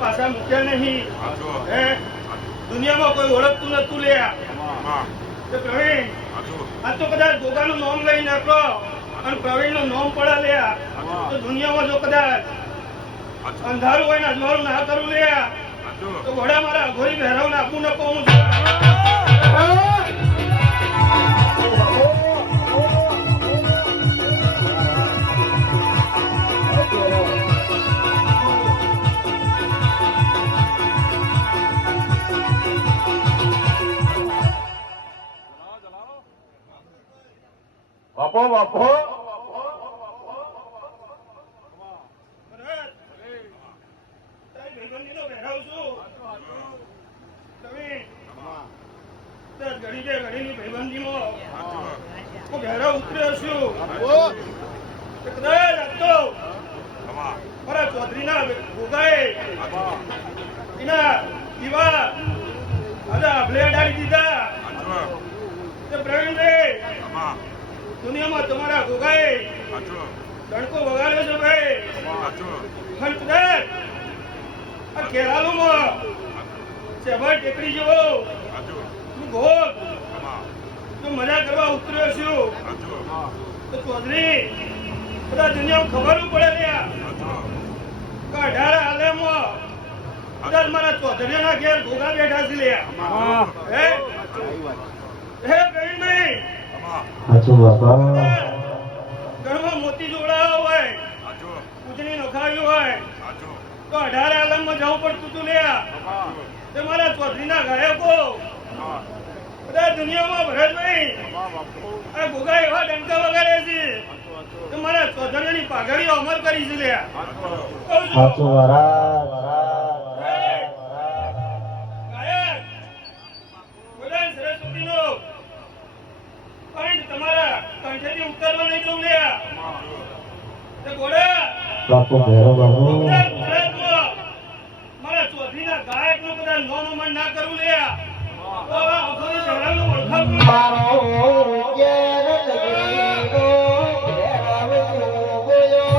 પાછા મૂક્યા નહીં દુનિયામાં કોઈ ઓળખતું નતું લ્યા પ્રવીણ આ તો કદાચ ગોગાનું નામ લઈ નાખો અને પ્રવીણ નું નામ પડે લ્યા તો દુનિયામાં જો કદાચ અંધારું હોય ને અજવાળું ના કરું લ્યા તો ઘોડા મારા અઘોરી ભેરવ ને આપું ન કહું બાપો બાપો દુનિયામાં તમારા ગોગાએ ડણકો વગાડ્યો છે ભાઈ આ કેરાલુમાં સેવા ટેકરી જેવો તું ભોગ તું મજા કરવા ઉતર્યો છું તો ચૌધરી બધા દુનિયામાં ખબર પડે લ્યા કે 18 હાલેમાં કદાચ મારા ચૌધરીના ઘેર ગોગા બેઠા છે લ્યા હે પ્રવીણભાઈ ઘરમાં મોતી જોડાયો હોય પૂજની નોખાવ્યું હોય તો 18 આલમમાં જવું પડતું તું લ્યા તે મારા ચૌધરીના ગાયકો બધા દુનિયામાં ભરતભાઈ આ ગોગા એવા ડંકા વગાડે છે કે મારા ચૌધરીની પાઘડીઓ અમર કરી છે લ્યા ગાયક બોલાય સરસ્વતીનો તમારા કંઠેથી ઉતારવા નહીં દઉં લ્યા તે ઘોડા બાપુ ભેરો બાપુ ગુજરાતમાં મારા ચૌધરીના ગાયકનું કદાચ નોમન ના કરવું લે તો આ અઘોરી ધરાવનું ઓળખાતું મારો ઘેર લગીનો ઘેરાવ જોગયો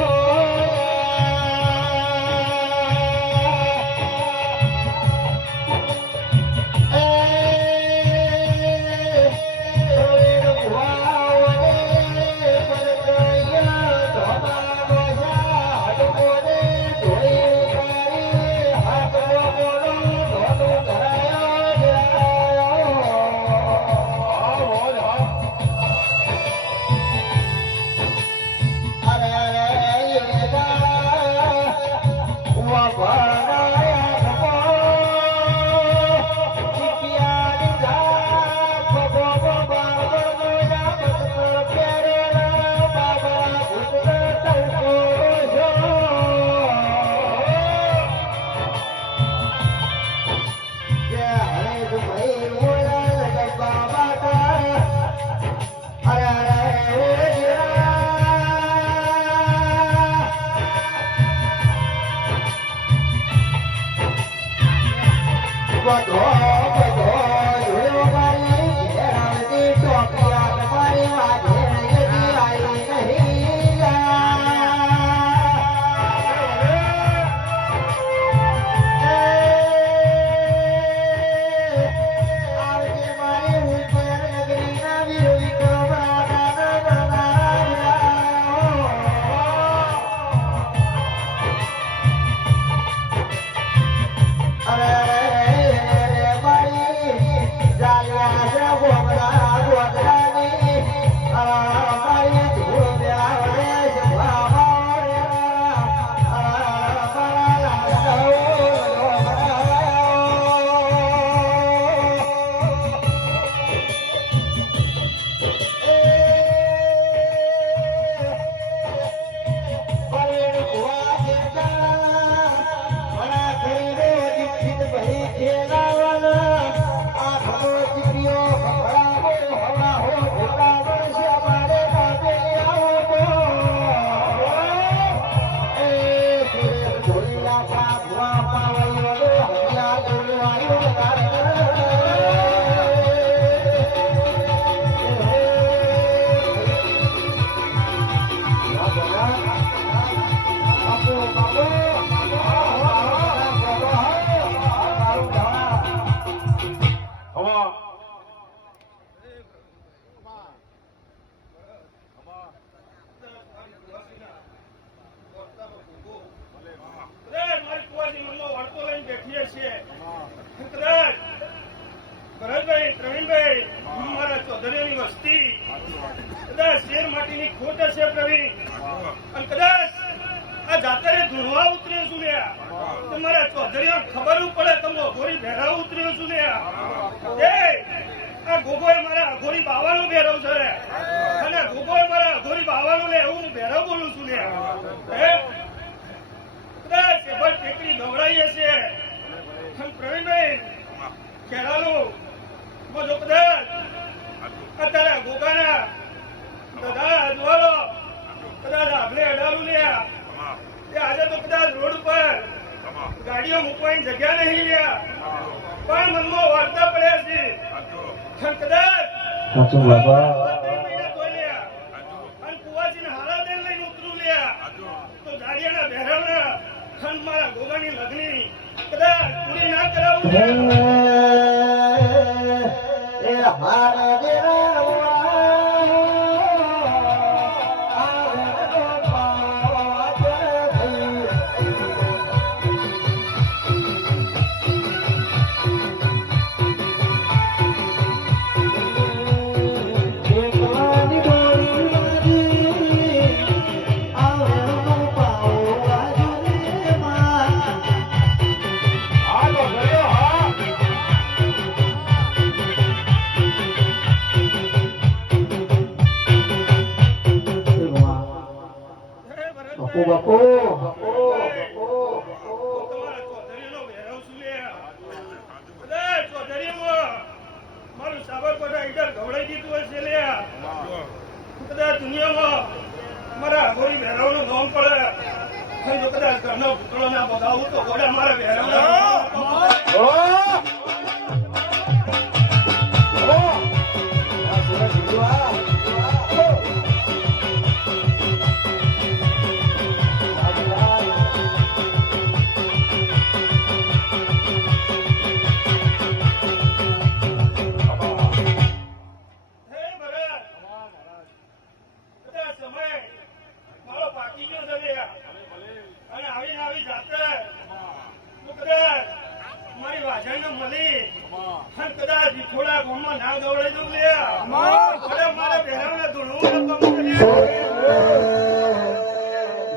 ભરતભાઈ પ્રવીણભાઈ મારા ચૌધરીઓની વસ્તી કદાચ શેર માટીની ખોટ હશે પ્રવીણ અને કદાચ આ જાતરે ધૂળવા ઉતર્યો છું ને તમારા ચૌધરીઓ ખબર પડે તમે અઘોરી ભેરાવ ઉતર્યો છું ને આ ગોગોએ મારા અઘોરી બાવાનો ભેરવ છે અને ગોગોએ મારા અઘોરી બાવાનો ને એવું હું ભેરવ બોલું છું ને કદાચ ટેકરી ગવડાઈ હશે પ્રવીણભાઈ ખેલાલો જો કદાચ અત્યારે ગોગાના દાદા અજવાળો કદાચ આભલે અડાલું લ્યા એ આજે તો કદાચ રોડ ઉપર ગાડીઓ મૂકવાની જગ્યા નહીં લ્યા પણ મનમાં વાર્તા પડ્યા છે કદાચ સાચું બાપા અને કુવાજીને હારા દેન લઈને ઉતરું લ્યા તો ગાડીઓના બહેરાવના ખંડ મારા ગોગાની લગ્ની કદાચ પૂરી ના કરાવું બાપુ મારું સાબરકોટા ઈડર ગવડાઈ દીધું હશે લ્યા કદાચ દુનિયામાં મારા અઘોરી ભેરવનું નામ પડે જો કદાચ ઘરનો ભૂતળો ના બગાવું તો ઘોડા મારા બેરાવના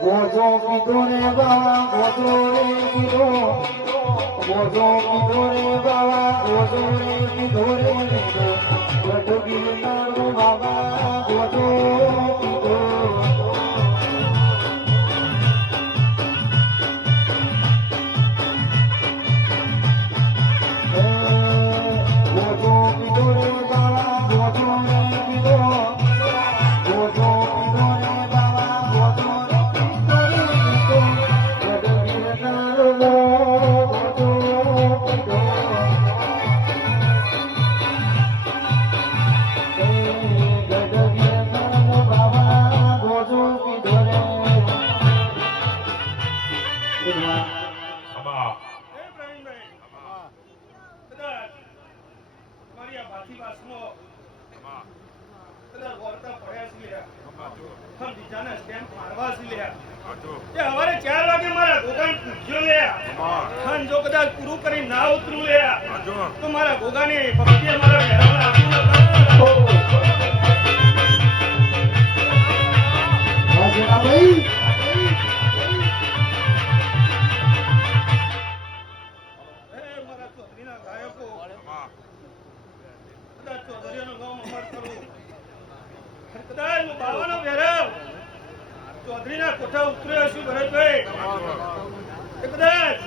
ગોજો કીધો રે બાવા ગોજો રે કીધો ગોજો કીધો રે બાવા ગોજો રે કીધો રે ગઢ ગિરનાર બાબા ગોજો કીધો પૂરું કરી ના ઉતરું લે તો મારા ગોગાની ભક્તિ મારા બેરાવના આપી ચૌધરીના કોઠા ઉતર્યો છું ભરતભાઈ કદાચ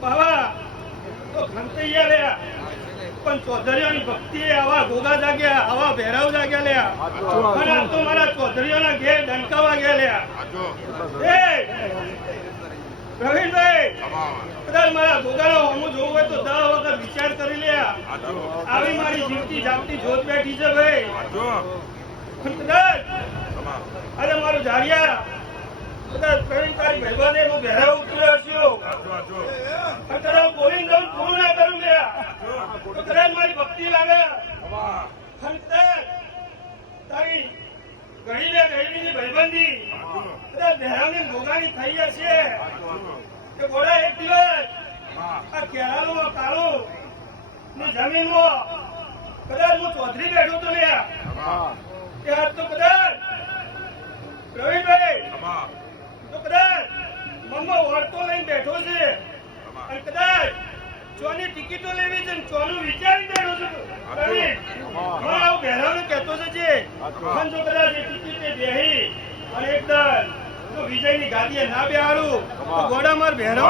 બાવા તો ખંતૈયા લ્યા પણ ચૌધરીઓની ભક્તિ આવા ગોગા જાગ્યા આવા ભેરાવ જાગ્યા લ્યા અને આ તો મારા ચૌધરીઓના ઘેર ડંકાવા ગયા લ્યા પ્રવીણભાઈ કદાચ મારા ગોગાનો હોમું જોવું હોય તો 10 વખત વિચાર કરી લ્યા આવી મારી જીવતી જાગતી જોત બેઠી છે ભાઈ કદાચ અરે મારું ઝાડિયા કદાચ પ્રવીણ તારી ભાઈબંધે હું ભેરાવ ઉતર્યો છું કદાચ બોલીને જવું પૂરું ના કરું લ્યા તો કદાચ મારી ભક્તિ લાગે તારી ગણીને ગણીની ભાઈબંધી કદાચ ભેરાવની ગોગાની થઈ હશે કે ઘોડા એક દિવસ આ કેરાલુમાં કાળું ની જમીનમાં કદાચ હું ચૌધરી બેઠો તો લ્યા કે આજ તો કદાચ પ્રવીણભાઈ તો કદાચ મમ્મા ઓળતો લઈને બેઠો છે અને કદાચ ચોની ટિકિટો લેવી છે ચોનું વિચારી બેઠો છે પ્રવીણ મને આવું બહેરાનું કહેતો છે પણ જો કદાચ એ ટિકિટે બેહી અને એકદમ જો વિજયની ગાદીએ ના બેહાડું તો ગોડા માર બહેરાવ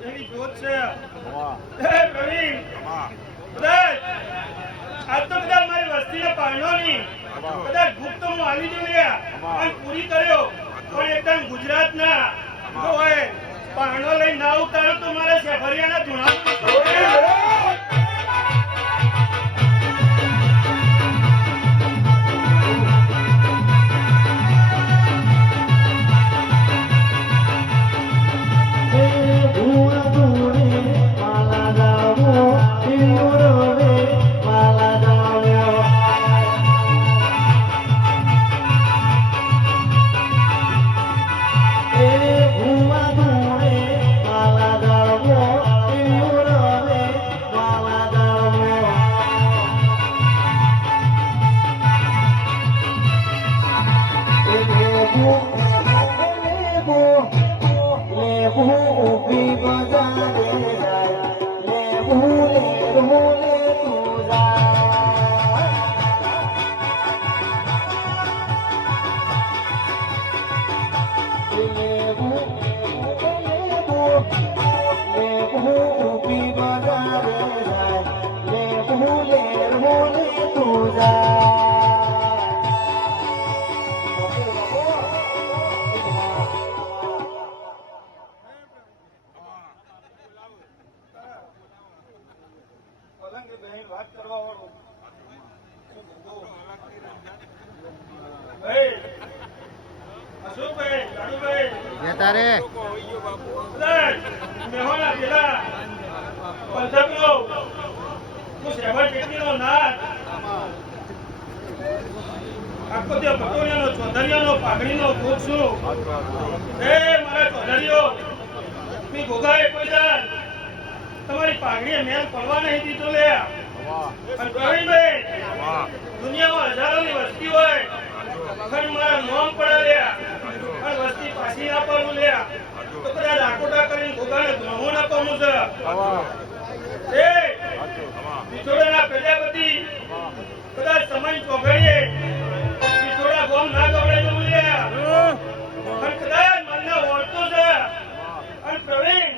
એની જોત છે પ્રવીણ કદાચ આજ તો કદાચ મારી વસ્તીને પાડ્યો નહીં કદાચ ભૂખ તો હું આવી જો લ્યા અને પૂરી કર્યો પણ એકદમ ગુજરાતના જો હોય પાણો લઈને ના ઉતારો તો મારે શેફરિયાના ધૂણા લેવું અશોકભાઈ, લાડુભાઈ, જતા રે કદાચ મેહોણા પેલા પંથકનો હું શેવટ ટેકરીનો નાથ આખો તે ભટોરિયાનો ચોધરીયાનો પાઘડીનો ભોગ છું. હે મારા ચોધરીઓ, મી ગોગાએ કોઈ દાન તમારી પાઘડીએ મેલ પડવા નહીં દીધો લે. અને પ્રવીણભાઈ, દુનિયામાં હજારોની વસ્તી હોય ખરી મારા નોમ પડે લે અને વસ્તી પાછી ના પડવું લે તો કદાચ આકોટા કરીને ગોગાને ગ્રહો ના પામું છે. એ વિછોડાના પ્રજાપતિ કદાચ સમય ચોઘડીએ વિછોડા ગોમ ના ગવડે જવું લે અને કદાચ મને ઓળતો છે. અને પ્રવીણ,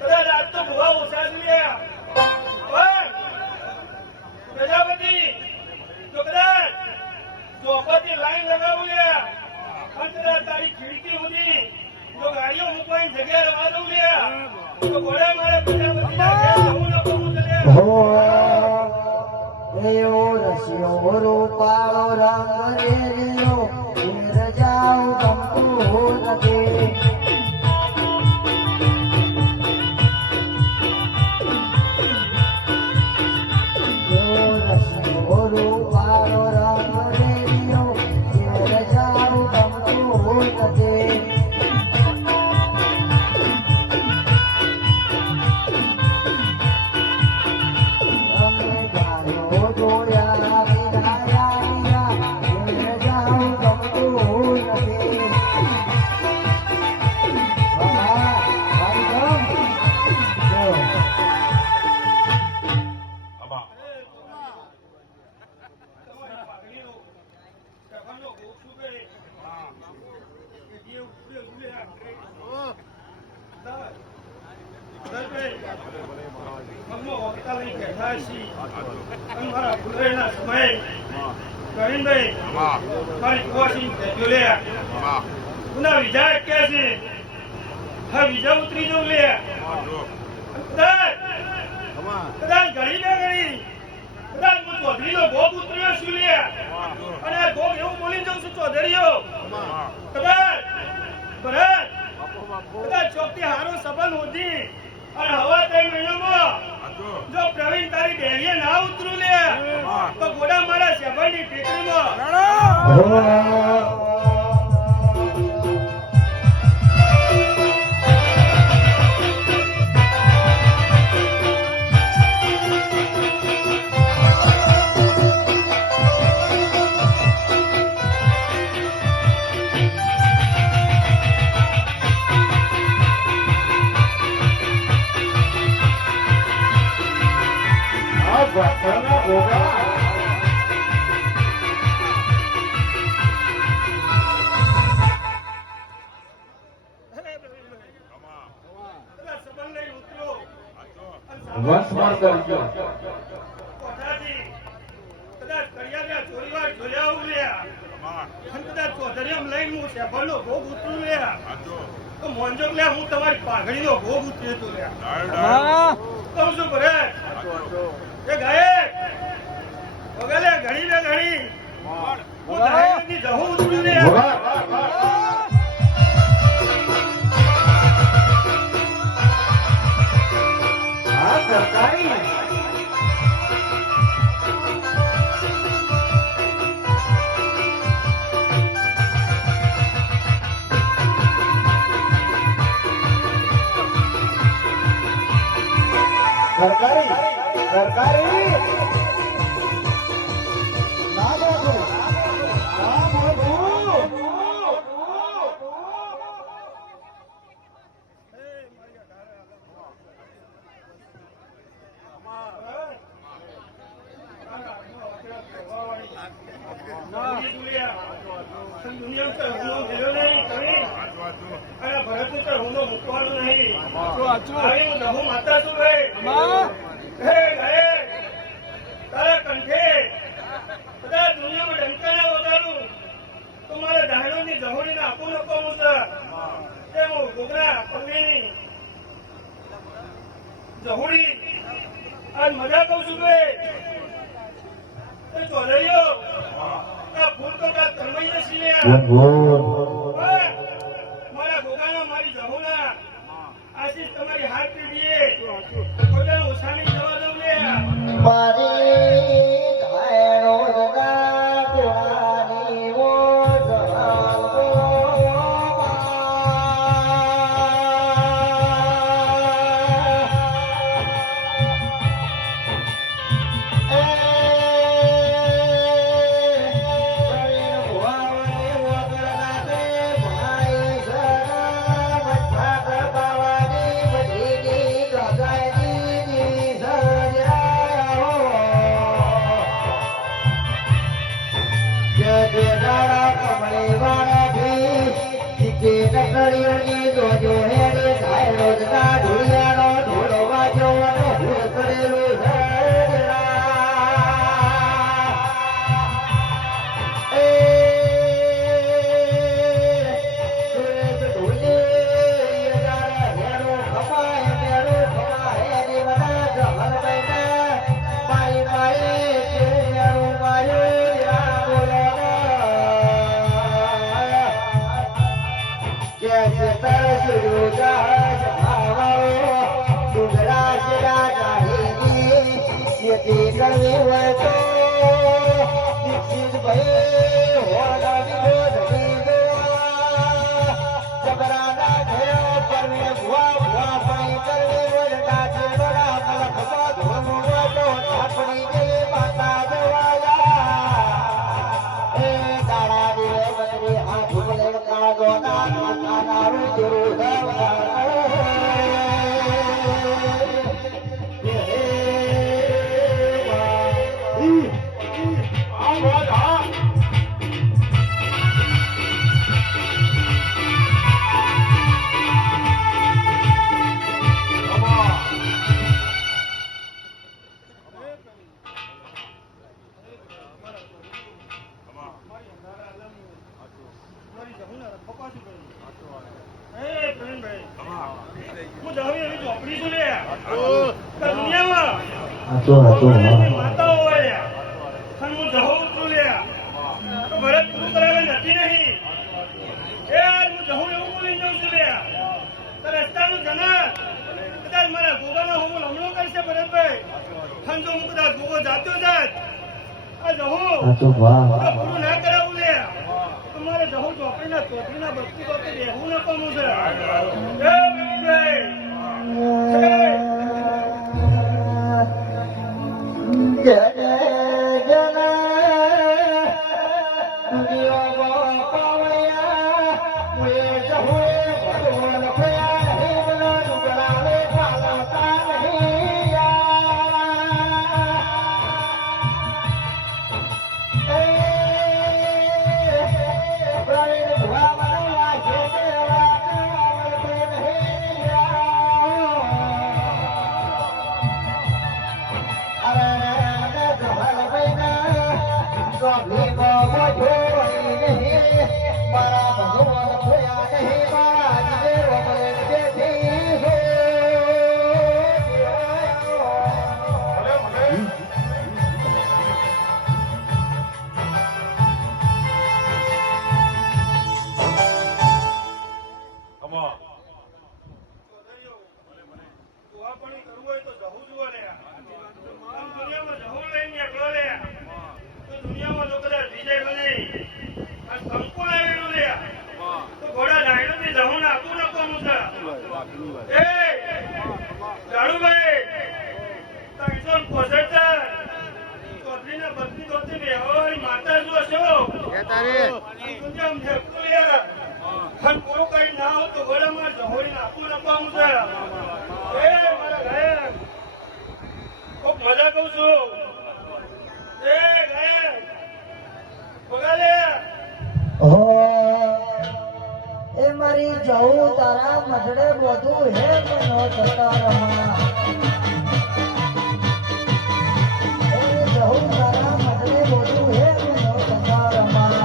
કદાચ આજ તો ભૂવા ઓછા છે લે પણ પ્રજાપતિ જો કદાચ ચોપાટી લાઈન લગાવું લે અને કદાચ તારી ખિડકી સુધી જો ગાડીઓ મૂકવાની જગ્યા રવા દઉં લે તો ઘોડા મારે પ્રજાપતિના ઘેર જવું ન પડવું છે લે. એવો રસ્યો રૂપાળો રંગ રેલિયો ઘેર જાઉં ગમતું નથી. એવો રસ્યો રૂપાળો રંગ રેલિયો ઘેર જાઉં ગમતું નથી. અમે ગાયો જોયા વિનાયા ઘેર જાઉં ગમતું નથી. તમારી પાઘડીનો સ્ટેફનનો ભોગ શું કહે? કે જે ઉભે ઉભે આ કરે. દરભાઈ, મનમાં વખતા લઈ બેઠા છીએ અને મારા ભૂલરેના સમયે પ્રવીણભાઈ મારી કુવાસી ભેજો લે પુના વિજા અટક્યા છે. હા, વિજા ઉતરી જવું લે કદાચ ઘડી બે ઘડી કદાચ હું ચૌધરીનો ભોગ ઉતર્યો છું લે અને આ ભોગ એવું બોલી જાઉં છું ચૌધરીઓ કદાચ ભરત કદાચ ચોકથી હારો સંબંધ હોતી અને હવા 3 મહિનામાં જો પ્રવીણ તારી ડેરીએ ના ઉતરું લે તો ગોડા મારા શેભણની ટેકરીમાં કદાચ સંબંધ લઈને ઉતર્યો વંશ માર કરજો કોઠાથી કદાચ કરિયાના ચોરીવાર જોયા આવું લે અને કદાચ ચૌધરીમ લઈને હું શેભણનો ભોગ ઉતરું લે તો મોંજો લે હું તમારી પાઘડીનો ભોગ ઉતર્યો તો લે કહું છું ભરત એ ગાયક વગલે ઘણી બે ઘણી હું દાહેની જહું ઉતર્યું લે હા સરકારી સરકારી ના બાબુ ના બાબુ મજા કઉ છું ચોધરીઓ આ ફૂલ તો તન્મય નથી લે કરવી હોય તો દીક્ષિતભાઈ હોના વિરોધ જબરાના ઘેર પરવીને ભુવા ભુવા પાણી કરવી હોય ડાચે બડા મલખવા ધોનું હોય તો ઠાકડી જેવી માતા જવાયા એ દાડા દિવે બદરી હાથ ઉગલે કાગોના કાના રૂ હું જાઉં એવી ચોપડી છું લે દુનિયામાં માતાઓ હોય અને હું જાઉં છું લે તો ભરત પૂરું કરાવે નથી નહીં એ હું જાઉં એવું બોલી જાઉં છું લે તો રસ્તાનું જનક કદાચ મારા ગોગાનો હું હમણો કરશે ભરતભાઈ અને જો હું કદાચ ગોગો જાતો જાત આ જાઉં પૂરું ના કરાવું લે મારે જવું ચોપડીના ચોપડીના બસ્તી તો રહેવું ન પામું છે મજા કઉ છું એ મારી જવું તારા મઢડે બધું હે મનો થતા રમા એ જવું તારા મઢડે બધું હે મનો થતા રમા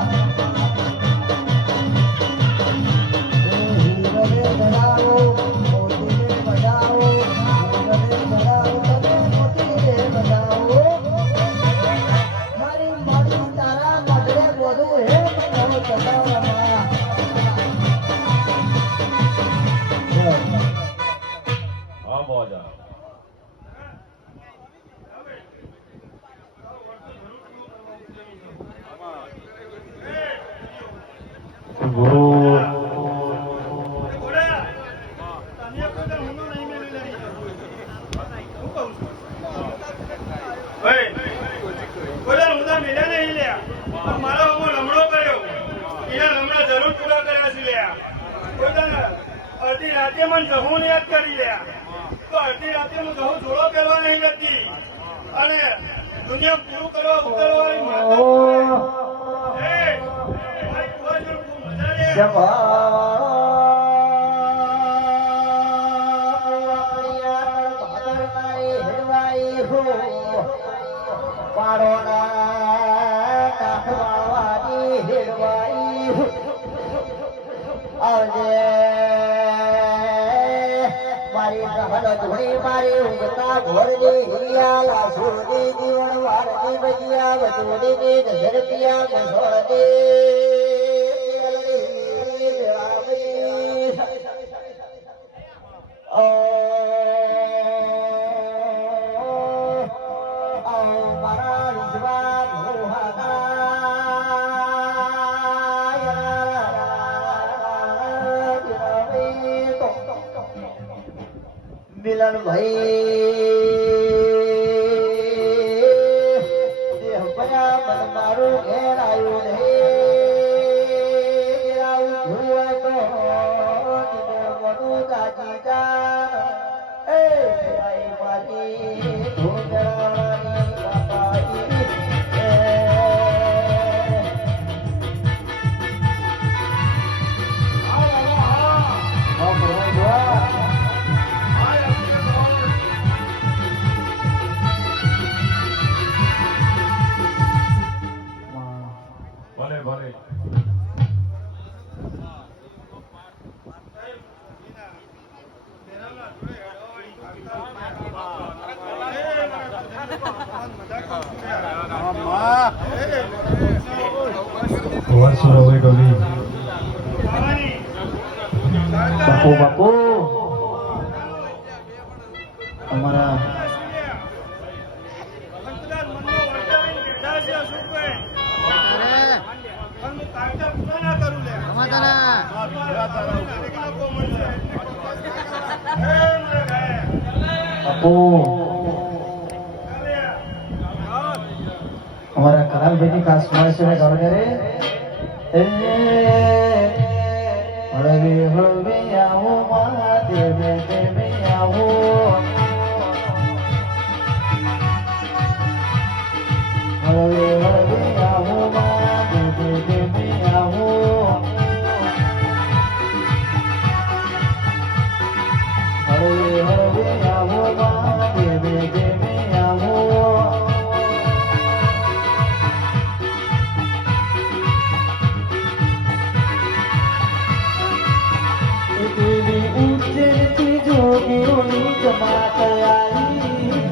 એ હીરને ધડાવો મોતીને બજાવો હીરને ધડાવો તમે મોતીને બજાવો મારી મારી તારા મઢડે બધું હે મનો થતા રમા અડધી રાતે મને જહું યાદ કરી લે તો અડધી રાતે હું જહું જોડો કરવા નહીં જતી અને દુનિયા પૂરું કરવા ઉતરવાની મારી ધોણી મારી ઊંઘતા ઘોરની હિયા લાસુની જીવન વારની બજિયા વચોડીની નજરપિયા મસોળની મિલન ભાઈ દેહ ભયા મન મારું ઘેર આવ્યું નહીં આવું હોય તો મનું દાજી જાન એ આઈ મારી ધોજરાની બાપાજી ભલે ભલે વર્ષોભાઈ ડોલી બાપુ બાપુ અમારા બાપુ અમારા કલાલભાઈની ખાસ માણસ છે ગાવને રે હળવે હળવે આવો મહાદેવ દેવે આવો હળવે હળવે આવો મહાદેવ દેવે આવો હળવે હળવે આવો મહાદેવ દેવે આવો ઉચ્ચેરથી જોગીઓની જમાત આવી